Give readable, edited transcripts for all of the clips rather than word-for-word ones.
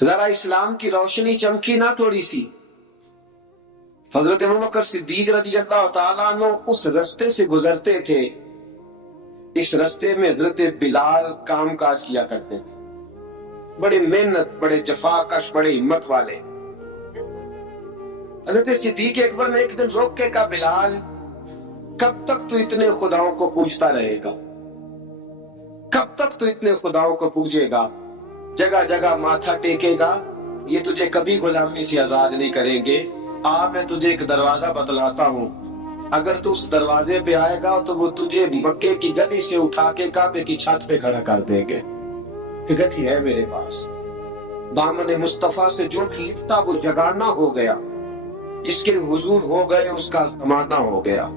ذرا اسلام کی روشنی چمکی نہ تھوڑی سی، حضرت ابوبکر صدیق رضی اللہ تعالیٰ عنہ اس رستے سے گزرتے تھے، اس رستے میں حضرت بلال کام کاج کیا کرتے تھے، بڑے محنت، بڑے جفاکش، بڑے ہمت والے۔ حضرت صدیق اکبر نے ایک دن روک کے کہا، بلال کب تک تو اتنے خداؤں کو پوجتا رہے گا؟ کب تک تو اتنے خداؤں کو پوجے گا، جگہ جگہ ماتھا ٹیکے گا؟ یہ تجھے کبھی غلامی سے آزاد نہیں کریں گے۔ میں تجھے ایک دروازہ بتلاتا ہوں، اگر تو اس دروازے پہ آئے گا تو وہ تجھے مکے کی گلی سے اٹھا کے کعبے کی چھت پہ کھڑا کر دیں گے۔ یہ گلی ہے میرے پاس، دامن مصطفیٰ سے جو لپٹا وہ جگانا ہو گیا، اس کے حضور ہو گئے، اس کا زمانہ ہو گیا۔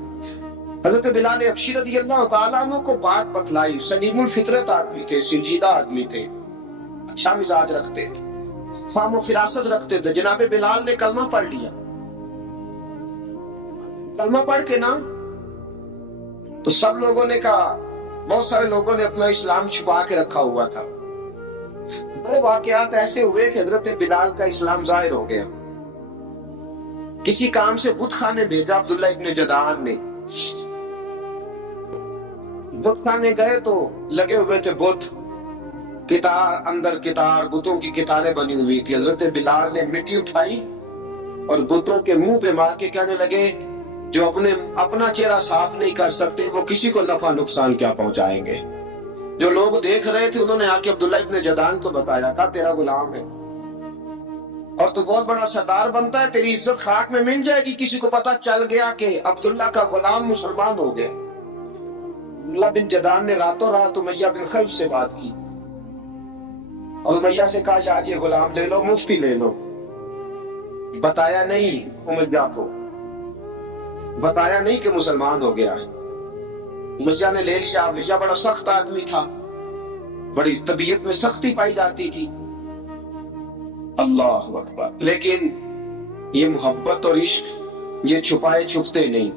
حضرت بلال حبشی رضی اللہ تعالیٰ عنہ کو بات بتلائی، سلیم الفطرت آدمی تھے، سنجیدہ آدمی تھے، اچھا مزاج رکھتے تھے، فہم و فراست رکھتے تھے۔ جناب بلال نے کلمہ پڑھ لیا، کلمہ پڑھ کے نا تو سب لوگوں نے کہا، بہت سارے لوگوں نے اپنا اسلام چھپا کے رکھا ہوا تھا۔ بڑے واقعات ایسے ہوئے کہ حضرت بلال کا اسلام ظاہر ہو گیا۔ کسی کام سے بت خانے بھیجا عبداللہ ابن جدعان نے، بت خانے گئے تو لگے ہوئے تھے بت، کتار اندر کتار، بتوں کی کتاریں بنی ہوئی تھی۔ حضرت بلال نے مٹی اٹھائی اور بتوں کے منہ پہ مار کے کہنے لگے، جو اپنا چہرہ صاف نہیں کر سکتے وہ کسی کو نفع نقصان کیا پہنچائیں گے۔ جو لوگ دیکھ رہے تھے انہوں نے آ کے عبداللہ ابن جدعان کو بتایا، کہا تیرا غلام ہے اور تو بہت بڑا سردار بنتا ہے، تیری عزت خاک میں مل جائے گی۔ کسی کو پتا چل گیا کہ عبداللہ کا غلام مسلمان ہو گیا۔ عبداللہ بن جدعان نے راتوں رات امیہ بن خلف سے بات کی اور امیہ سے کہا، یار یہ غلام لے لو، مفتی لے لو۔ بتایا نہیں امیہ کو، بتایا نہیں کہ مسلمان ہو گیا ہے۔ امیہ نے لے لیا۔ امیہ بڑا سخت آدمی تھا، بڑی طبیعت میں سختی پائی جاتی تھی، اللہ اکبر، لیکن یہ محبت اور عشق یہ چھپائے چھپتے نہیں،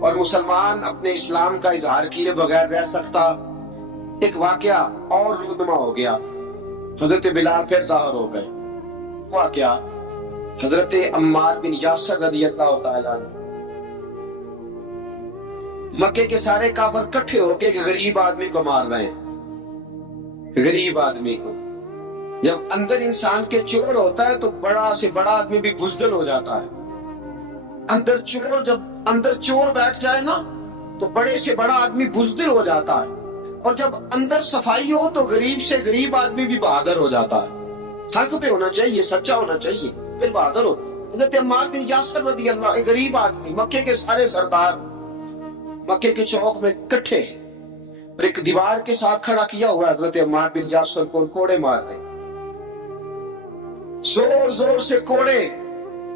اور مسلمان اپنے اسلام کا اظہار کیے بغیر رہ سکتا۔ ایک واقعہ اور رونما ہو گیا، حضرت بلال پھر ظاہر ہو گئے۔ ہوا کیا؟ حضرت عمار بن یاسر رضی اللہ تعالیٰ عنہ، مکے کے سارے کافر کٹھے ہو کے ایک غریب آدمی کو مار رہے ہیں۔ غریب آدمی کو، جب اندر انسان کے چور ہوتا ہے تو بڑا سے بڑا آدمی بھی بزدل ہو جاتا ہے۔ جب اندر چور بیٹھ جائے نا تو بڑے سے بڑا آدمی بزدل ہو جاتا ہے، اور جب اندر صفائی ہو تو غریب سے غریب آدمی بھی بہادر ہو جاتا ہے۔ حق پہ ہونا چاہیے، سچا ہونا چاہیے، پھر بہادر ہو۔ حضرت عمار بن یاسر رضی اللہ، ایک غریب آدمی، مکے کے سارے سردار مکے کے چوک میں کٹھے اور ایک دیوار کے ساتھ کھڑا کیا ہوا حضرت عمار بن یاسر کو کوڑے مار رہے، زور زور سے کوڑے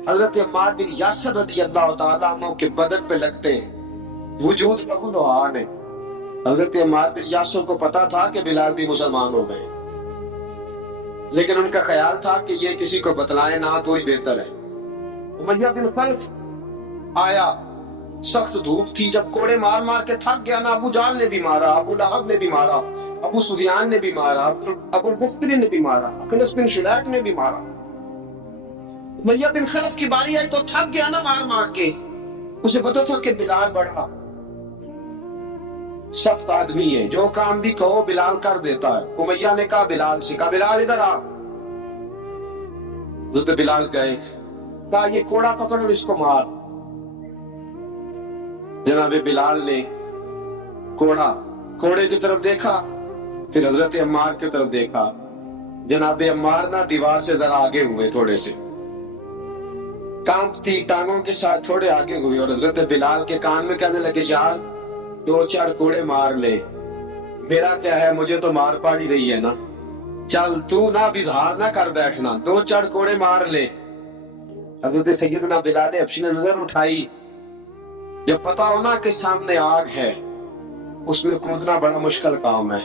حضرت عمار بن یاسر رضی اللہ تعالیٰ عنہ کے بدن پہ لگتے ہیں، وجود لہو لہان ہے۔ حضرت عمار بن یاسر کو پتا تھا کہ بلال بھی مسلمان ہو گئے، لیکن ان کا خیال تھا کہ یہ کسی کو بتلائے نہ تو ہی بہتر ہے۔ امیہ بن خلف آیا، سخت دھوپ تھی، جب کوڑے مار مار کے تھک گیا نا، ابو جہل نے بھی مارا، ابو لہب نے بھی مارا، ابو سفیان نے بھی مارا، ابو البختری نے بھی مارا، اخنس بن شلیق نے بھی مارا۔ امیہ بن خلف کی باری آئی تو تھک گیا نا مار مار کے، اسے پتا تھا کہ بلال بڑا سخت آدمی ہے، جو کام بھی کہو بلال کر دیتا ہے۔ امیہ نے کہا بلال سے، کہا بلال ادھر آ۔ حضرت بلال گئے، کہا یہ کوڑا پکڑ اور اس کو مار۔ جناب بلال نے کوڑے کی طرف دیکھا، پھر حضرت عمار کی طرف دیکھا۔ جناب عمار نہ دیوار سے ذرا آگے ہوئے، تھوڑے سے کانپتی ٹانگوں کے ساتھ تھوڑے آگے ہوئے، اور حضرت بلال کے کان میں کہنے لگے، یار 2-4 کوڑے مار لے، میرا کیا ہے، مجھے تو مار پاڑی رہی ہے نا، چل تو نہ اظہار نہ کر بیٹھنا، 2-4 کوڑے مار لے۔ حضرت سیدنا بلال حبشی نے نظر اٹھائی، جب پتا ہونا کہ سامنے آگ ہے اس میں کودنا بڑا مشکل کام ہے،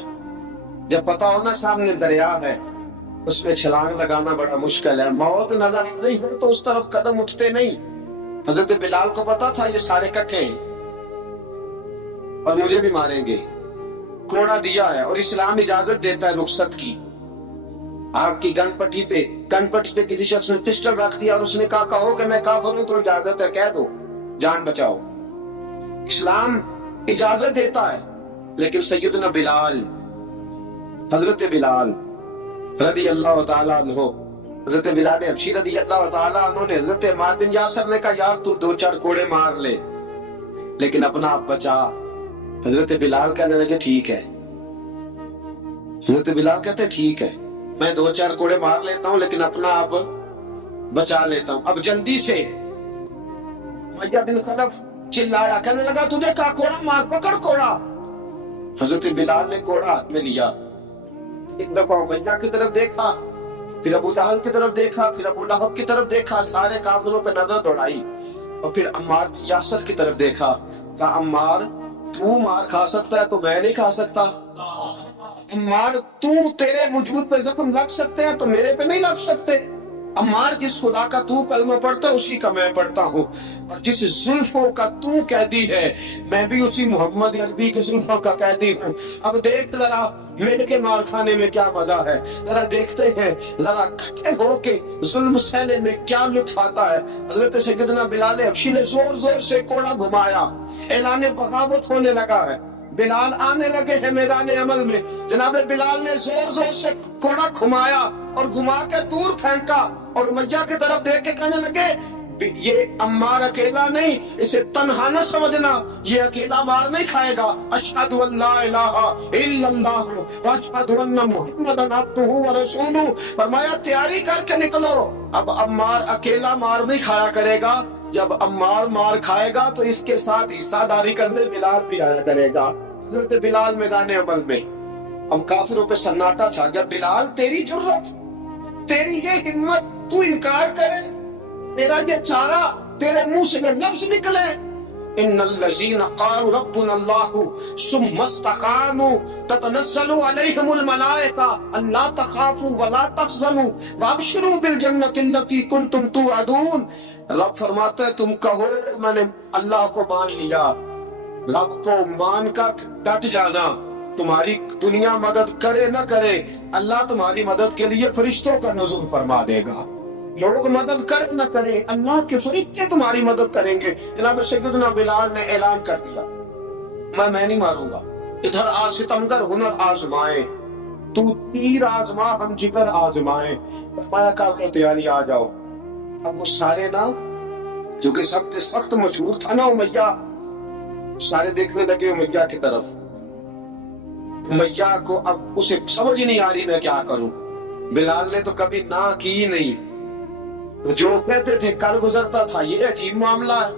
جب پتا ہونا سامنے دریا ہے اس میں چھلانگ لگانا بڑا مشکل ہے، موت نظر نہیں ہو تو اس طرف قدم اٹھتے نہیں۔ حضرت بلال کو پتا تھا یہ سارے کٹھے ہیں اور مجھے بھی ماریں گے، کوڑا دیا ہے اور اسلام اجازت دیتا ہے رخصت کی، آپ کی گن پٹی پہ کسی شخص نے پسٹل رکھ دیا اور اس نے کہا کہو کہ میں کافر ہوں تو اجازت ہے، کہہ دو، جان بچاؤ۔ اسلام اجازت دیتا ہے، لیکن سیدنا بلال، حضرت بلال رضی اللہ تعالیٰ عنہ، حضرت بلال حبشی رضی اللہ تعالیٰ عنہ نے حضرت عمار بن یاسر نے کہا یار تو 2-4 کوڑے مار لے لیکن اپنا آپ بچا۔ حضرت بلال کہنے لگے ٹھیک ہے، حضرت بلال کہتے ٹھیک ہے، میں 2-4 کوڑے مار لیتا ہوں لیکن اپنا آپ بچا لیتا ہوں۔ اب جلدی سے امیہ بن خلف چلایا، کہنے لگا تجھے کہا کوڑا مار، پکڑ کوڑا۔ حضرت بلال نے کوڑا ہاتھ میں لیا، ایک دفعہ امیہ کی طرف دیکھا، پھر ابو جہل کی طرف دیکھا، پھر ابو لہب کی طرف دیکھا، سارے کافروں پہ نظر دوڑائی، اور پھر عمار بن یاسر کی طرف دیکھا، کہا عمار تو مار کھا سکتا ہے تو میں نہیں کھا سکتا، عمار تیرے وجود پہ زخم لگ سکتے ہیں تو میرے پہ نہیں لگ سکتے، عمار جس خدا کا تو کلمہ پڑھتا ہے اسی کا میں پڑھتا ہوں، اور جس زلفوں کا تو قیدی ہے میں بھی اسی محمد عربی کے زلفوں کا قیدی ہوں۔ اب دیکھ ذرا مل کے مار کھانے میں کیا مزہ ہے، ذرا دیکھتے ہیں ذرا اکٹھے ہو کے ظلم سہنے میں کیا لطف آتا ہے۔ حضرت سیدنا بلال حبشی نے زور زور سے کوڑا گھمایا، اعلان بغاوت ہونے لگا ہے، بلال آنے لگے ہیں میدان عمل میں، جناب بلال نے زور زور سے کوڑا گھمایا اور گھما کے دور پھینکا، اور امیہ کی طرف دیکھ کے کہنے لگے یہ عمار اکیلا نہیں، اسے تنہا نہ سمجھنا، یہ اکیلا مار نہیں کھائے گا۔ اشہد ان لا الہ الا اللہ واشہد ان محمدًا عبدہ ورسولہ، فرمایا تیاری کر کے نکلو، اب عمار اکیلا مار نہیں کھایا کرے گا، جب عمار مار کھائے گا تو اس کے ساتھ حصہ داری کرنے بلال بھی آیا کرے گا۔ حضرت بلال میدان عمل میں، اب کافروں پہ سناٹا چھا گیا، بلال تیری جرت، تیری یہ ہمت، تو انکار کرے، تیرا یہ چارہ، تیرے منہ سے لفظ نکلے، ان الذین قالوا ربنا اللہ ثم استقاموا تتنزل علیہم الملائکہ الا تخافوا ولا تحزنوا وابشروا بالجنۃ التی کنتم توعدون۔ رب فرماتا ہے تم کہو میں نے اللہ کو مان لیا، رب کو مان کر ڈٹ جانا، تمہاری دنیا مدد کرے نہ کرے اللہ تمہاری مدد کے لیے فرشتوں کا نزول فرما دے گا، لوگ مدد کرے نہ کرے اللہ کے فرشتے تمہاری مدد کریں گے۔ جناب سیدنا بلال نے اعلان کر دیا میں نہیں ماروں گا، ادھر ستمگر ہنر آزمائے، تو تیر آزما ہم جگر آزمائے، فرمایا کر لو تیاری آ جاؤ۔ اب وہ سارے نا جو کہ سخت مشہور تھا نا امیہ، سارے دیکھنے لگے امیہ کی طرف، امیہ کو اب اسے سمجھ ہی نہیں آ رہی میں کیا کروں، بلال نے تو کبھی نہ کی نہیں، جو کہتے تھے کر گزرتا تھا، یہ عجیب معاملہ ہے۔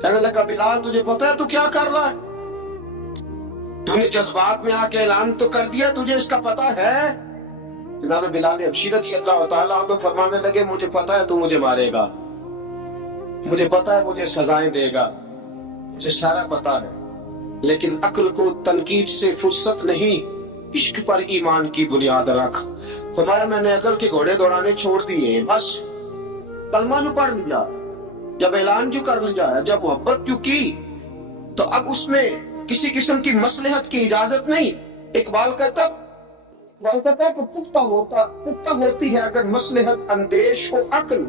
کہنے لگا بلال تجھے پتا ہے تو کیا کر رہا ہے، تو نے جذبات میں آ کے اعلان تو کر دیا، تجھے اس کا پتا ہے؟ جناب بلال حبشی رضی اللہ تعالیٰ عنہ فرمانے لگے مجھے پتا ہے تو مجھے مارے گا، مجھے پتا ہے مجھے سزائیں دے گا، مجھے سارا پتا ہے، لیکن عقل کو تنقید سے فرصت نہیں، عشق پر ایمان کی بنیاد رکھ۔ فرمایا میں نے عقل کے گھوڑے دوڑانے چھوڑ دیے، بس کلمہ جو پڑھ لیا، جب اعلان جو کر لیا ہے، جب محبت جو کی تو اب اس میں کسی قسم کی مصلحت کی اجازت نہیں۔ اقبال کہتا ہے کہ پختہ ہوتی ہے اگر مصلحت اندیش ہو عقل،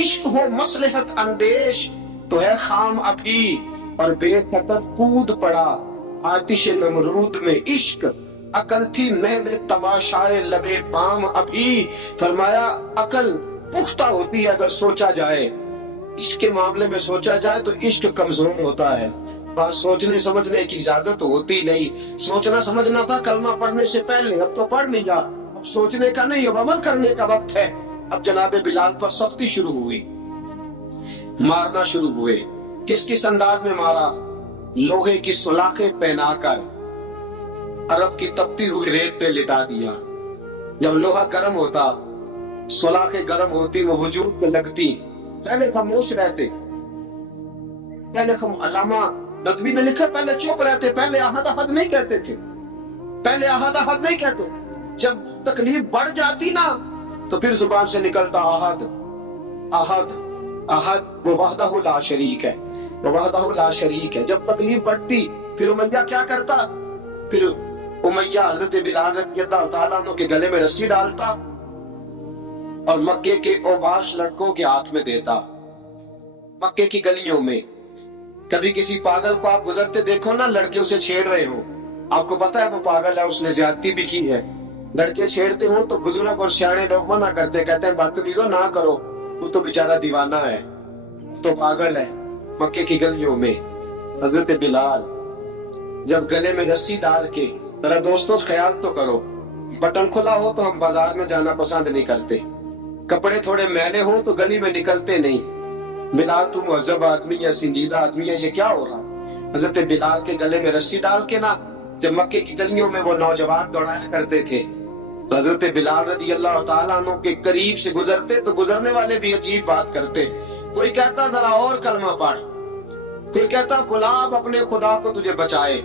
عشق ہو مصلحت اندیش تو ہے خام ابھی، اور بے خطر کود پڑا آتش نمرود میں عشق، عقل تھی محو تماشائے لبے بام ابھی۔ فرمایا عقل پختہ ہوتی ہے اگر سوچا جائے، عشق کے معاملے میں سوچا جائے تو عشق کمزور ہوتا ہے، بات سوچنے سمجھنے کی اجازت ہوتی نہیں۔ سوچنا سمجھنا تھا کلمہ پڑھنے سے پہلے، اب تو پڑھ لیا، اب سوچنے کا نہیں، اب عمل کرنے کا وقت ہے۔ اب جناب بلال پر سختی شروع ہوئی، مارنا شروع ہوئے۔ کس انداز میں مارا؟ لوہے کی سلاخیں پہنا کر عرب کی تپتی ہوئی ریت پہ لٹا دیا۔ جب لوہا گرم ہوتا، سلاخیں گرم ہوتی، وہ وجود پہ لگتی، پہلے خاموش رہتے، پہلے علامہ ندوی نے لکھا پہلے چپ رہتے، پہلے احد احد نہیں کہتے تھے، پہلے احد احد نہیں کہتے، جب تکلیف بڑھ جاتی نا تو پھر زبان سے نکلتا احد احد احد، وہ وحدہ لا شریک ہے، وہ وحدہ لا شریک ہے۔ جب تکلیف بڑھتی پھر امیہ کیا کرتا؟ پھر امیہ حضرت بلال رضی اللہ تعالیٰ عنہ کے گلے میں رسی ڈالتا اور مکے کے اوباش لڑکوں کے ہاتھ میں دیتا. مکے کی گلیوں میں کبھی کسی پاگل کو آپ گزرتے دیکھو نا، لڑکے اسے چھیڑ رہے ہوں، آپ کو پتا ہے وہ پاگل ہے، اس نے زیادتی بھی کی ہے، لڑکے چھیڑتے ہوں تو بزرگ اور سیانے لوگ منع کرتے، کہتے ہیں بدتمیزوں نہ کرو، وہ تو بیچارہ دیوانہ ہے، تو پاگل ہے. مکے کی گلیوں میں حضرت بلال جب گلے میں رسی ڈال کے، ذرا دوستوں خیال تو کرو، بٹن کھلا ہو تو ہم بازار میں جانا پسند نہیں کرتے، کپڑے تھوڑے میلے ہوں تو گلی میں نکلتے نہیں. بلال تو مہذب آدمی ہے، سنجیدہ آدمی ہے، یہ کیا ہو رہا؟ حضرت بلال کے گلے میں رسی ڈال کے نا جب مکے کی گلیوں میں وہ نوجوان دوڑایا کرتے تھے، حضرت بلال رضی اللہ تعالیٰ عنہ کے قریب سے گزرتے تو گزرنے والے بھی عجیب بات کرتے. کوئی کہتا ذرا اور کلمہ پڑھ، کوئی کہتا بلا اب اپنے خدا کو تجھے بچائے،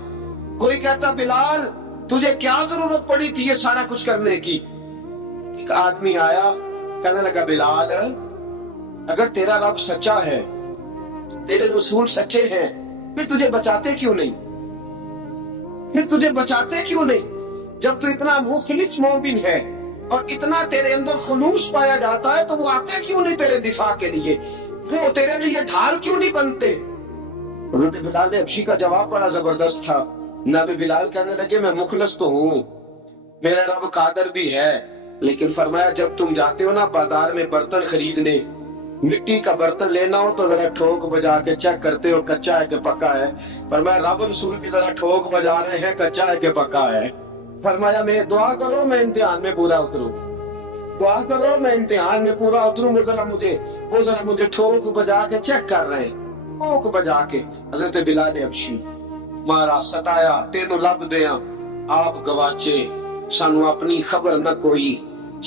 کوئی کہتا بلال تجھے کیا ضرورت پڑی تھی یہ سارا کچھ کرنے کی. ایک آدمی آیا کہنے لگا بلال اگر تیرا رب سچا ہے، تیرے رسول سچے ہیں، پھر تجھے بچاتے کیوں نہیں؟ پھر تجھے بچاتے کیوں نہیں؟ جب تو اتنا مخلص مومن ہے اور اتنا تیرے اندر خلوص پایا جاتا ہے تو وہ آتے کیوں نہیں تیرے دفاع کے لیے؟ وہ تیرے لیے ڈھال کیوں نہیں بنتے؟ حضرت بلال حبشی کا جواب بڑا زبردست تھا. نبی بلال کہنے لگے میں مخلص تو ہوں، میرا رب قادر بھی ہے، لیکن فرمایا جب تم جاتے ہو نا بازار میں برتن خریدنے، مٹی کا برتن لینا ہو تو ذرا ٹھوک بجا کے چیک کرتے ہو کچا ہے کہ پکا ہے. فرمایا رب رسول بھی ذرا ٹھوک بجا رہے ہیں کچا ہے کہ پکا ہے. فرمایا میں دعا کرو میں امتحان میں پورا اتروں، دعا کرو میں امتحان میں پورا اتروں، ذرا مجھے ٹھوک بجا کے چیک کر رہے ہیں، ٹھوک بجا کے. حضرت بلال حبشی مارا ستایا تینوں لب دیاں آپ گواچے، سانو اپنی خبر نہ کوئی،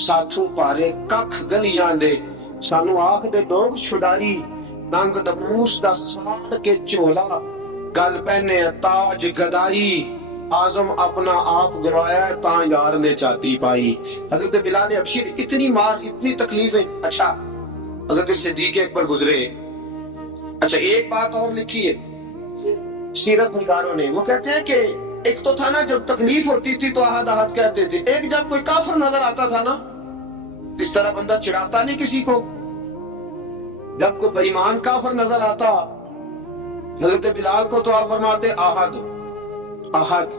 ساتھوں پارے ککھ گلیاں دے، سانو آخ دے لوگ چھڑائی، ننگ نموس دا سواد کے چولا، گل پہنے تاج گدائی، آزم اپنا آپ گوایا تاں یار نے چاتی پائی. حضرت بلال حبشی اتنی مار اتنی تکلیفیں. اچھا حضرت صدیق اکبر گزرے. اچھا ایک بات اور لکھی ہے سیرت نگاروں نے، وہ کہتے ہیں کہ ایک تو تھا نا جب تکلیف ہوتی تھی تو احد احد کہتے تھے، ایک جب کوئی کافر نظر آتا تھا نا اس طرح بندہ چڑھاتا نہیں کسی کو، جب کوئی بے ایمان کافر نظر آتا حضرت بلال کو تو آپ فرماتے احد احد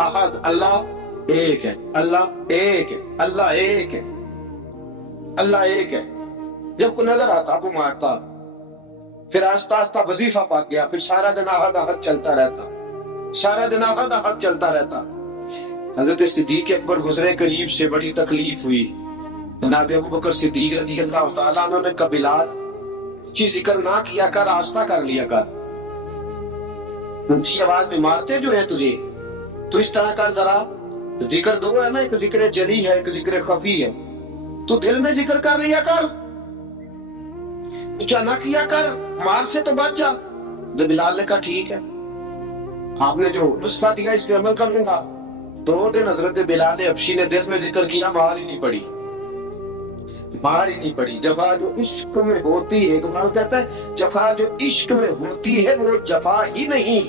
احد، اللہ ایک ہے، اللہ ایک ہے، اللہ ایک ہے، اللہ ایک ہے. جب کوئی نظر آتا آپ کو مارتا، پھر آہستہ آہستہ وظیفہ پاک گیا، پھر سارا دن احد احد چلتا رہتا، سارا دن احد احد چلتا رہتا. حضرت صدیق اکبر گزرے قریب سے، بڑی تکلیف ہوئی. جناب ابو بکر صدیق رضی اللہ تعالیٰ عنہ نے کہا بلال اونچی ذکر نہ کیا کر، آہستہ کر لیا کر، اونچی آواز میں مارتے جو ہے تجھے تو اس طرح کر، ذرا ذکر دو ہے نا، ایک ذکر جلی ہے ایک ذکر خفی ہے، تو دل میں ذکر کر لیا کر، اونچا نہ کیا کر، مار سے تو بچ جا. بلال نے کہا ٹھیک ہے، آپ نے جو نسخہ دیا اس پہ عمل کر لوں گا. 2 دن حضرت بلال حبشی نے دل میں ذکر کیا، مار ہی نہیں پڑی، مار ہی نہیں پڑی. جفا جو عشق میں ہوتی ہے، اقبال کہتا ہے جفا جو عشق میں ہوتی ہے وہ جفا ہی نہیں،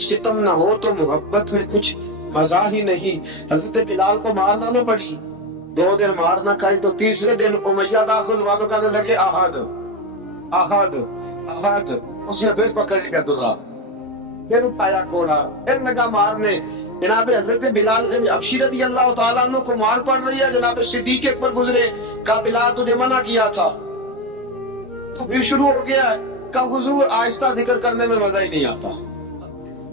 ستم نہ ہو تو محبت میں کچھ مزہ ہی نہیں. حضرت بلال کو مارنا نہ پڑی، 2 دن مار نہ کھائی تو تیسرے دن امیہ داخل ہوا تو کہنے لگے احد احد احد. اس نے پھر پکڑ لیا درہ، پھر اٹھایا کوڑا، پھر لگا مارنے. جناب حضرت بلال حبشی رضی اللہ تعالیٰ عنہ کو مار پڑ رہی ہے، جناب صدیق اکبر گزرے، کہا بلال تجھے منع کیا تھا، تو پھر شروع ہو گیا ہے. کہا حضور آہستہ ذکر کرنے میں مزہ ہی نہیں آتا،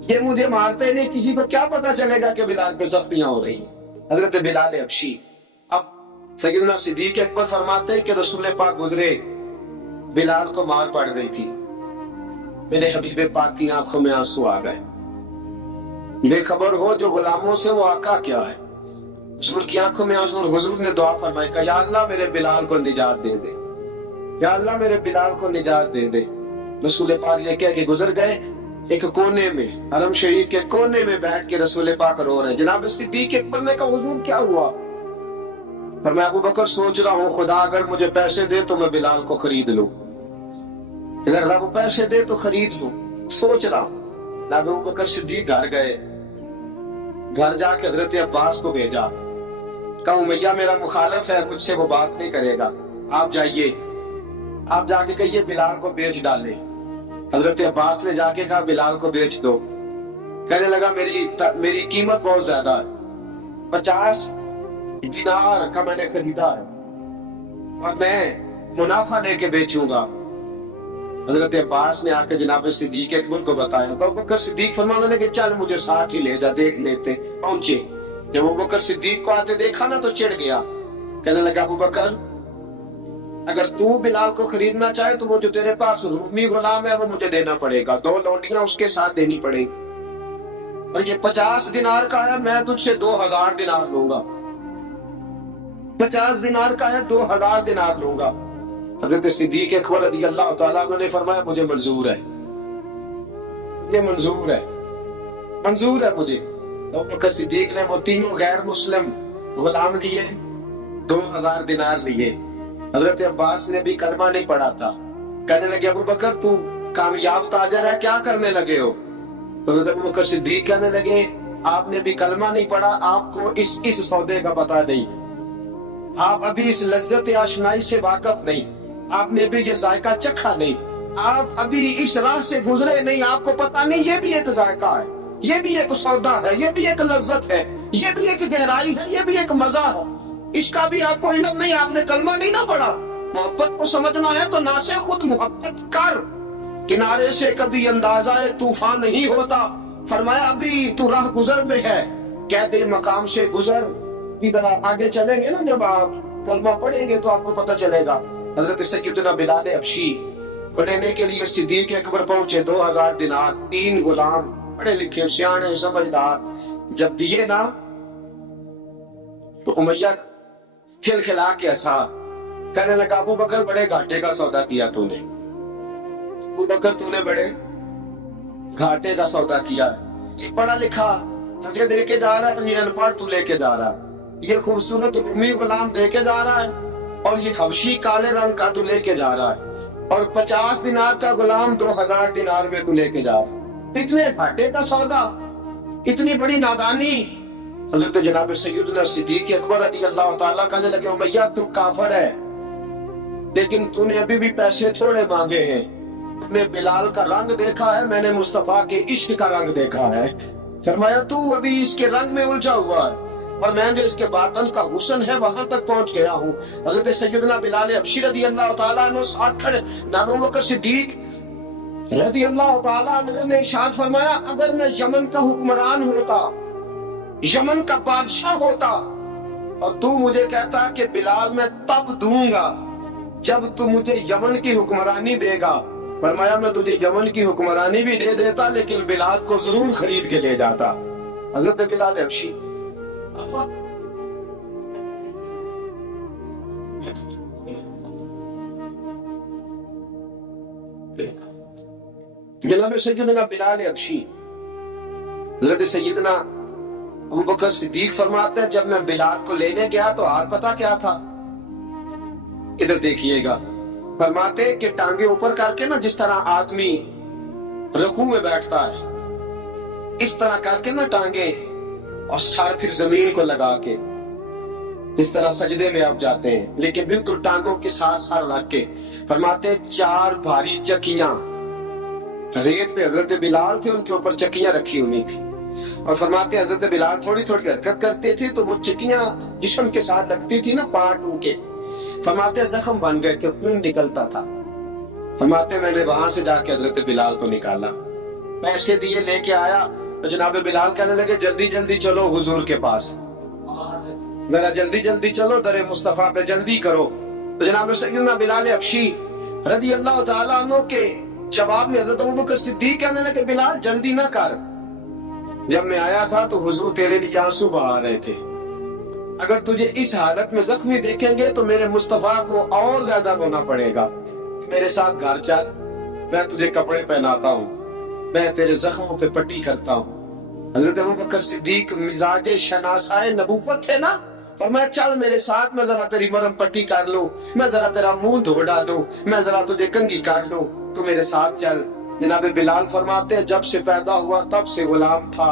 یہ مجھے مارتے نہیں، کسی کو کیا پتا چلے گا کہ بلال پہ سختیاں ہو رہی ہیں. حضرت بلال حبشی. اب سیدنا صدیق اکبر فرماتے ہیں کہ رسول پاک گزرے، بلال کو مار پڑ رہی تھی، میرے حبیب پاک کی آنکھوں میں آنسو آ گئے. بے خبر ہو جو غلاموں سے وہ آقا کیا ہے. حضور کی آنکھوں میں آنسو، اور حضور نے دعا فرمائی کہ یا اللہ میرے بلال کو نجات دے دے، یا اللہ میرے بلال کو نجات دے دے. رسول پاک یہ کہہ کے گزر گئے. ایک کونے میں حرم شریف کے کونے میں بیٹھ کے رسول پاک رو رہے ہیں. جناب صدیق اکبر نے کہا حضور کیا ہوا؟ فرمایا ابو بکر سوچ رہا ہوں خدا اگر مجھے پیسے دے تو میں بلال کو خرید لوں، اگر رب پیسے دے تو خرید لوں، سوچ رہا ہوں. ابو بکر صدیق گھر گئے، گھر جا کے حضرت عباس کو بھیجا، کہا امیہ میرا مخالف ہے، مجھ سے وہ بات نہیں کرے گا، آپ جائیے، آپ جا کے کہیے بلال کو بیچ ڈالے۔ حضرت عباس نے جا کے کہا بلال کو بیچ دو۔ کہنے لگا میری قیمت بہت زیادہ ہے، 50 دینار کا میں نے خریدا ہے اور میں منافع لے کے بیچوں گا۔ حضرت عباس نے آ کے جناب صدیق اکبر کو بتایا تو ابوبکر صدیق فرمانے لگے چل مجھے ساتھ ہی لے جا، دیکھ لیتے۔ پہنچے، جب ابوبکر صدیق کو آتے دیکھا نا تو چڑھ گیا، کہنے لگا ابوبکر اگر تو بلال کو خریدنا چاہے تو وہ جو تیرے پاس رومی غلام ہے وہ مجھے دینا پڑے گا، 2 لونڈیاں اس کے ساتھ دینی پڑے گی، اور یہ 50 دینار کا ہے، میں تجھ سے 2000 دینار لوں گا، 50 دینار کا ہے 2000 دینار لوں گا۔ حضرت صدیق اکبر رضی اللہ تعالیٰ عنہ نے فرمایا مجھے منظور ہے، یہ منظور ہے، منظور ہے مجھے۔ تو ابوبکر صدیق نے وہ تینوں غیر مسلم غلام لیے، 2000 دینار لیے۔ حضرت عباس نے بھی کلمہ نہیں پڑھا تھا، کہنے لگے ابوبکر تو کامیاب تاجر ہے، کیا کرنے لگے ہو؟ تو حضرت ابوبکر صدیق کہنے لگے آپ نے بھی کلمہ نہیں پڑھا، آپ کو اس سودے کا پتہ نہیں، آپ ابھی اس لذت آشنائی سے واقف نہیں، آپ نے بھی یہ ذائقہ چکھا نہیں، آپ ابھی اس راہ سے گزرے نہیں، آپ کو پتہ نہیں یہ بھی ایک ذائقہ ہے، یہ بھی ایک سودا ہے، یہ بھی ایک لذت ہے، یہ بھی ایک گہرائی ہے، یہ بھی ایک مزہ ہے، اس کا بھی آپ کو علم نہیں، آپ نے کلمہ نہیں نہ پڑھا۔ محبت کو سمجھنا ہے تو نہ سے خود محبت کر، کنارے سے کبھی اندازہ طوفان نہیں ہوتا۔ فرمایا ابھی تو راہ گزر میں ہے، قید مقام سے گزر، ادھر آگے چلیں گے نا جب آپ کلمہ پڑھیں گے تو آپ کو پتہ چلے گا۔ حضرت سیدنا بلال حبشی کو لینے کے لیے صدیق اکبر پہنچے، 2000 دینار، 3 غلام پڑھے لکھے سیانے سمجھدار، جب دیے نا تو امیہ کھلکھلا کے ہنسا، کہنے لگا ابوبکر بڑے گھاٹے کا سودا کیا تو نے، ابوبکر تو نے بڑے گھاٹے کا سودا کیا ہے، یہ پڑھا لکھا مجھے دے کے جا رہا ہے، یہ ان پڑھ تو لے کے جا رہا ہے، یہ خوبصورت رومی غلام دے کے جا رہا ہے، اور یہ حبشی کالے رنگ کا تو لے کے جا رہا ہے، اور 50 دینار کا غلام 2000 دینار میں تو لے کے جا رہا ہے، اتنے گھاٹے کا سودا، اتنی بڑی نادانی۔ حضرت جناب سیدنا صدیق اکبر رضی اللہ تعالیٰ کہنے لگے امیہ تو کافر ہے، لیکن تو نے ابھی بھی پیسے تھوڑے مانگے ہیں، تم نے بلال کا رنگ دیکھا ہے، میں نے مصطفیٰ کے عشق کا رنگ دیکھا ہے۔ فرمایا تو ابھی اس کے رنگ میں الجھا ہوا ہے، اور میں جو اس کے باطن کا حسن ہے وہاں تک پہنچ گیا ہوں۔ حضرت سیدنا بلال حبشی رضی اللہ تعالیٰ عنہ ساتھ کھڑے، ابوبکر صدیق رضی اللہ تعالیٰ عنہ نے ارشاد فرمایا اگر میں یمن کا حکمران ہوتا، یمن کا بادشاہ ہوتا، اور تو مجھے کہتا کہ بلال میں تب دوں گا جب تو مجھے یمن کی حکمرانی دے گا، فرمایا میں تجھے یمن کی حکمرانی بھی دے دیتا لیکن بلال کو ضرور خرید کے لے جاتا۔ حضرت بلال حبشی جناب سیدنا بلال حبشی حضرت سیدنا ابوبکر صدیق فرماتے ہیں جب میں بلال کو لینے گیا تو حال پتہ کیا تھا، ادھر دیکھیے گا، فرماتے کہ ٹانگیں اوپر کر کے نا جس طرح آدمی رکوع میں بیٹھتا ہے اس طرح کر کے نا ٹانگیں، اور سر پھر زمین کو لگا کے اس طرح سجدے میں آپ جاتے ہیں، لیکن بالکل ٹانگوں کے ساتھ سر لگ کے، فرماتے 4 بھاری چکیاں ریت پہ حضرت بلال تھے، ان کے اوپر چکیاں رکھی ہوئی تھی، اور فرماتے حضرت بلال تھوڑی تھوڑی حرکت کرتے تھے تو وہ چکیاں جسم کے ساتھ لگتی تھی نا پاٹوں کے، فرماتے زخم بن گئے تھے، خون نکلتا تھا، فرماتے میں نے وہاں سے جا کے حضرت بلال کو نکالا، پیسے دیے لے کے آیا تو جناب بلال کہنے لگے جلدی جلدی چلو حضور کے پاس، ذرا جلدی جلدی چلو در مصطفیٰ پہ جلدی کرو۔ تو جناب سیدنا بلال حبشی رضی اللہ تعالیٰ عنہ کے جواب میں حضرت ابوبکر صدیق کہنے لگے بلال جلدی نہ کر، جب میں آیا تھا تو حضور تیرے لیے آنسو بہا رہے تھے، اگر تجھے اس حالت میں زخمی دیکھیں گے تو میرے مصطفیٰ کو اور زیادہ رونا پڑے گا، میرے ساتھ گھر چل، میں تجھے کپڑے پہناتا ہوں، میں تیرے زخموں پہ پٹی کرتا ہوں۔ حضرت ابوبکر صدیق مزاج شناسائے نبوت تھے نا، فرمایا چل میرے ساتھ، میں ذرا تیری مرم پٹی کر لوں، میں ذرا تیرا منہ دھو ڈالوں، میں ذرا تجھے کنگھی کر لوں، تو میرے ساتھ چل۔ جناب بلال فرماتے ہیں جب سے پیدا ہوا تب سے غلام تھا،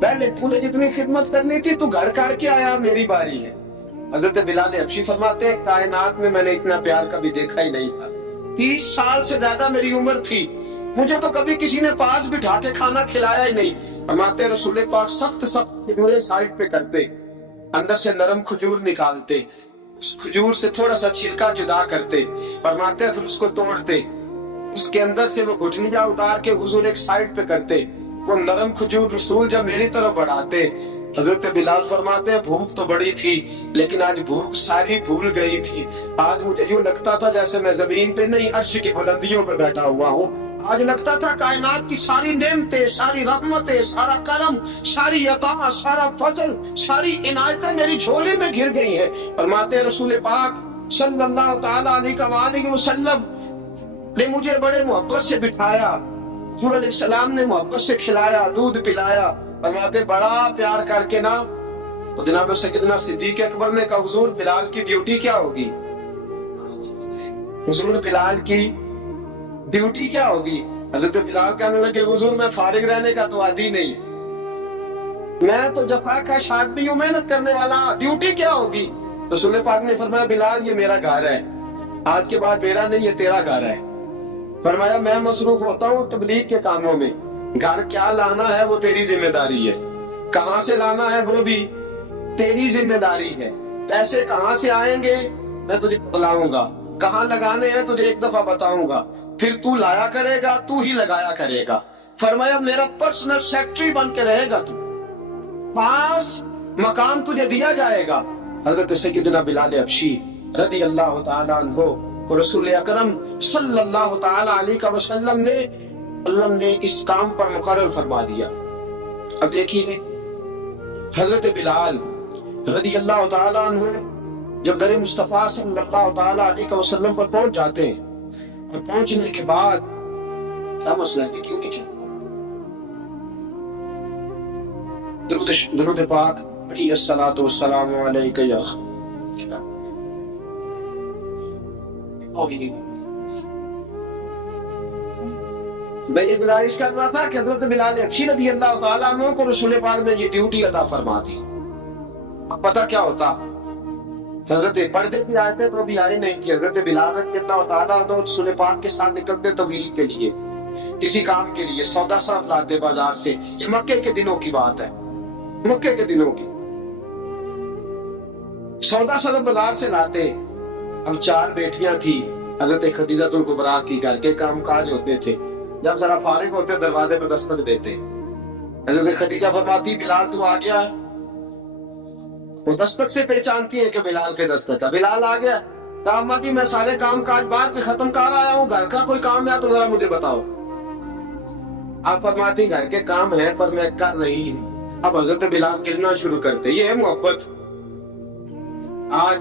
پہلے تو نے جتنی خدمت کرنی تھی تو گھر کر کے آیا، میری باری ہے۔ حضرت بلال حبشی فرماتے ہیں کائنات میں میں نے اتنا پیار کبھی دیکھا ہی نہیں تھا۔ 30 سال سے زیادہ میری عمر تھی، مجھے تو کبھی کسی نے پاس بٹھا کے کھانا کھلایا ہی نہیں۔ فرماتے رسول پاک سخت کھجوریں سائڈ پہ کرتے، اندر سے نرم کھجور نکالتے، اس کھجور سے تھوڑا سا چھلکا جدا کرتے، فرماتے پھر اس کو توڑتے، اس کے اندر سے وہ گٹھلیاں اتار کے حضور ایک سائڈ پہ کرتے، وہ نرم کھجور رسول جب میری طرف بڑھاتے، حضرت بلال فرماتے ہیں بھوک تو بڑی تھی لیکن آج بھوک ساری بھول گئی تھی۔ آج مجھے یوں لگتا تھا جیسے میں زمین پہ نہیں عرش کی بلندیوں پہ بیٹھا ہوا ہوں۔ آج لگتا تھا کائنات کی ساری نعمتیں، ساری رحمتیں، سارا کرم، ساری عطا، سارا فضل، ساری عنایتیں میری جھولی میں گر گئی ہیں۔ فرماتے ہیں رسول پاک صلی اللہ تعالیٰ علیہ وسلم نے مجھے بڑے محبت سے بٹھایا، حضور علیہ السلام نے محبت سے کھلایا، دودھ پلایا۔ فرماتے بڑا پیار کر کے نا تو جناب سیدنا صدیق اکبر نے کہا حضور بلال کی ڈیوٹی کیا ہوگی؟ حضور بلال کی ڈیوٹی کیا ہوگی؟ حضرت بلال کہنے لگے حضور میں فارغ رہنے کا تو عادی نہیں، میں تو جفا کا شادی ہوں، محنت کرنے والا، ڈیوٹی کیا ہوگی؟ رسول پاک نے فرمایا بلال یہ میرا گھر ہے، آج کے بعد میرا نہیں یہ تیرا گھر ہے۔ فرمایا میں مصروف ہوتا ہوں تبلیغ کے کاموں میں، گھر کیا لانا ہے وہ تیری ذمہ داری ہے، کہاں سے لانا ہے وہ بھی تیری ذمہ داری ہے، پیسے کہاں سے آئیں گے میں تجھے بتلاؤں گا، کہاں لگانے ہیں تجھے ایک دفعہ بتاؤں گا، پھر تو لایا کرے گا، تو ہی لگایا کرے گا۔ فرمایا میرا پرسنل سیکٹری بن کے رہے گا، تو پاس مقام تجھے دیا جائے گا۔ حضرت سیدنا بلال حبشی رضی اللہ تعالیٰ عنہ کو رسول اکرم صلی اللہ تعالیٰ علیہ وسلم نے اس کام پر مقرر فرما دیا۔ اب دیکھیے حضرت بلال رضی اللہ تعالیٰ عنہ جب در مصطفیٰ صلی اللہ تعالیٰ علیہ وسلم پر پہنچ جاتے ہیں، اور پہنچنے کے بعد کیا مسئلہ ہے کیوں نہیں چلتا؟ درود پاک پڑھی الصلاۃ والسلام علیک یا میں یہ گزارش کر رہا تھا کہ حضرت بلال حبشی رضی اللہ تعالیٰ عنہ کو رسول پاک نے یہ ڈیوٹی عطا فرما دی۔ اب پتہ کیا ہوتا، حضرت پردے بھی آئے تھے تو بھی آئے نہیں تھی، حضرت بلال رضی اللہ تعالیٰ عنہ رسول پاک کے ساتھ نکلتے تبلیغ کے لیے، کسی کام کے لیے، سودا صاحب لاتے بازار سے، یہ مکے کے دنوں کی بات ہے، مکے کے دنوں کی سودا صاحب بازار سے لاتے۔ اب 4 بیٹیاں تھی، حضرت خدیجہ الکبریٰ کی، گھر کے کام کاج ہوتے تھے، جب ذرا فارغ ہوتے دروازے پہ دستک دیتے، حضرت خدیجہ فرماتی بلال تو آ گیا، وہ دستک سے پہچانتی ہے کہ بلال کے دستک ہے، بلال آ گیا، کہا اماں جی میں سارے کام کاج باہر پہ ختم کر آیا ہوں، گھر کا کوئی کام ہے تو ذرا مجھے بتاؤ۔ آپ فرماتی گھر کے کام ہے پر میں کر رہی ہوں۔ اب حضرت بلال گرنا شروع کرتے، یہ ہے محبت۔ آج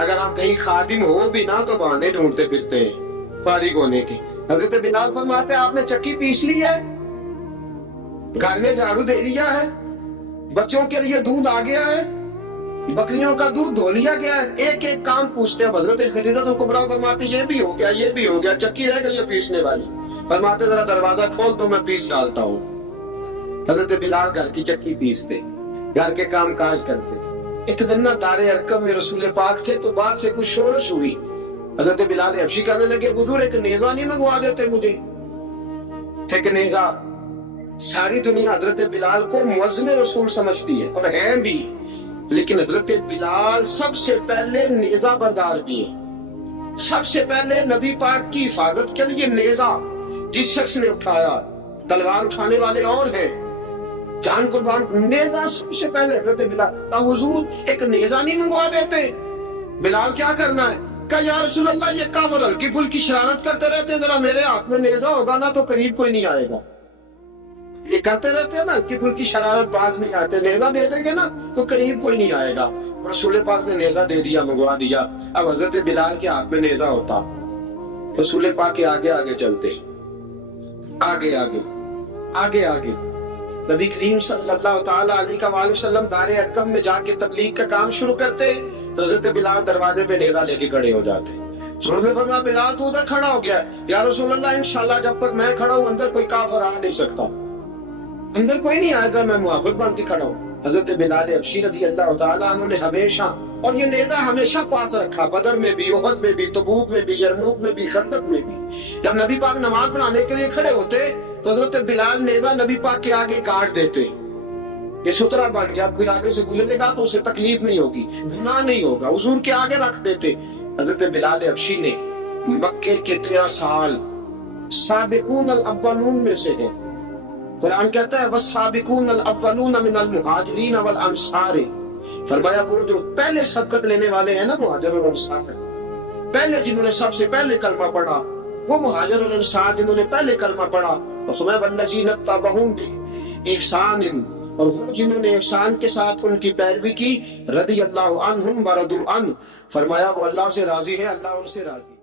اگر آپ کہیں خادم ہو بھی نہ تو بہانے ڈھونڈتے پھرتے ہیں فارغ ہونے کے۔ حضرت بلال فرماتے آپ نے چکی پیس لی ہے، گھر میں جھاڑو دے لیا ہے، بچوں کے لیے دودھ آ گیا ہے، بکریوں کا دودھ دھو لیا گیا ہے، ایک ایک کام پوچھتے ہیں۔ حضرت خدیجہ الکبریٰ فرماتے یہ بھی ہو گیا، یہ بھی ہو گیا، چکی رہ گئی ہے پیسنے والی۔ فرماتے ذرا دروازہ کھول تو میں پیس ڈالتا ہوں۔ حضرت بلال گھر کی چکی پیستے، گھر کے کام کاج کرتے۔ ایک دن نہ دار ارقم میں رسول پاک تھے تو بعد سے کچھ شورش ہوئی، حضرت بلال حبشی کرنے لگے حضور ایک نیزہ نہیں منگوا دیتے مجھے؟ ایک نیزہ۔ ساری دنیا حضرت بلال کو مؤذن رسول سمجھتی ہے اور ہیں بھی، لیکن حضرت بلال سب سے پہلے نیزہ بردار بھی ہیں۔ سب سے پہلے نبی پاک کی حفاظت کے لیے نیزہ جس شخص نے اٹھایا، تلوار اٹھانے والے اور ہیں، جان قربان، نیزہ سب سے پہلے حضرت بلال۔ تا حضور ایک نیزہ نہیں منگوا دیتے؟ بلال کیا کرنا ہے؟ کہا یا رسول اللہ یہ کافر ہلکی پھلکی شرارت کرتے رہتے ہیں، ذرا میرے ہاتھ میں نیزہ ہوگا نا تو قریب کوئی نہیں آئے گا۔ یہ کرتے رہتے ہیں نا ہلکی پھلکی شرارت، باز نہیں آتے، نیزہ دے دیں گے نا تو قریب کوئی نہیں آئے گا۔ رسول پاک نے نیزہ دے دیا، منگوا دیا۔ اب حضرت بلال کے ہاتھ میں نیزہ ہوتا، رسول پاک کے آگے آگے چلتے، آگے آگے آگے آگے۔ نبی کریم صلی اللہ تعالیٰ علیہ وآلہ وسلم دار ارقم میں جا کے تبلیغ کا کام شروع کرتے تو حضرت بلال دروازے پہ نیزہ لے کے کھڑے ہو جاتے۔ رسول نے فرمایا بلال تو ادھر کھڑا ہو گیا، یا رسول اللہ انشاءاللہ جب تک میں کھڑا ہوں اندر کوئی کافر آ نہیں سکتا۔ اندر کوئی نہیں آئے گا، میں موافق بن کے کھڑا ہوں۔ حضرت بلال حبشی رضی اللہ تعالیٰ عنہ نے ہمیشہ، اور یہ نیزہ ہمیشہ پاس رکھا، بدر میں بھی، احد میں بھی، تبوک میں بھی، یرموک میں بھی، خندق میں بھی۔ جب نبی پاک نماز پڑھانے کے لیے کھڑے ہوتے تو حضرت بلال نیزہ نبی پاک کے آگے کاٹ دیتے، یہ سترہ بن گیا، اب کوئی آگے سے گزرے گا تو اسے تکلیف نہیں ہوگی، گناہ نہیں ہوگا، حضور کے آگے رکھ دیتے۔ حضرت بلال حبشی نے مکے کے 13 سال سابقون الاولون میں سے ہیں۔ قرآن کہتا ہے والسابقون الاولون من المہاجرین والانصار، فرمایا وہ جو پہلے سبقت لینے والے ہیں نا مہاجر اور انصار، پہلے جنہوں نے سب سے پہلے کلمہ پڑھا وہ مہاجر اور انصار جنہوں نے پہلے کلمہ پڑھا، فرمایا والذین اتبعوہم بإحسان، اور وہ جنہوں نے احسان کے ساتھ ان کی پیروی کی، رضی اللہ عنہم ورضوا عنہ، فرمایا وہ اللہ سے راضی ہے، اللہ ان سے راضی ہے۔